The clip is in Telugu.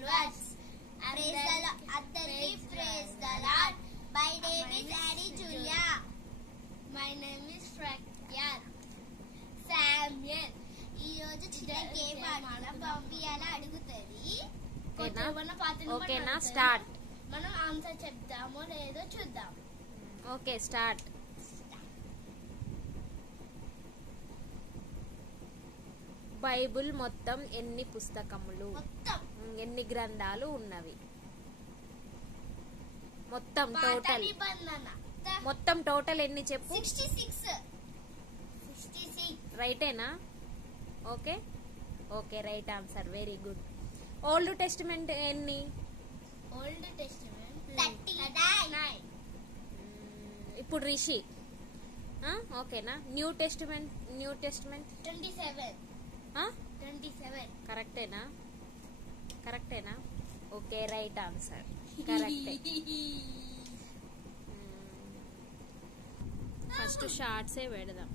Bible verse. Praise the Lord. My name is Annie Julia. My name is Fraktya. Samuel. ఈ రోజు చిన్న గేమ్ ఆడుతున్నాం. బొమ్మి అలా అడుగుతుంది. ఓకేనా స్టార్ట్. మనం ఆన్సర్ చెప్తామో లేదో చూద్దాం. Okay start. బైబుల్ మొత్తం ఎన్ని పుస్తకములు, ఎన్ని గ్రంథాలు ఉన్నవి? మొత్తం టోటల్ ఎన్ని చెప్పు. 66. రైటేనా? Okay okay right answer. Very good. Old testament ఎన్ని? Old testament 39. ఇప్పుడు రిషి. ఓకేనా? New testament 27. కరెక్టేనా? Okay right answer. కరెక్టే. ఫస్ట్ షార్ట్సే పెడదాం.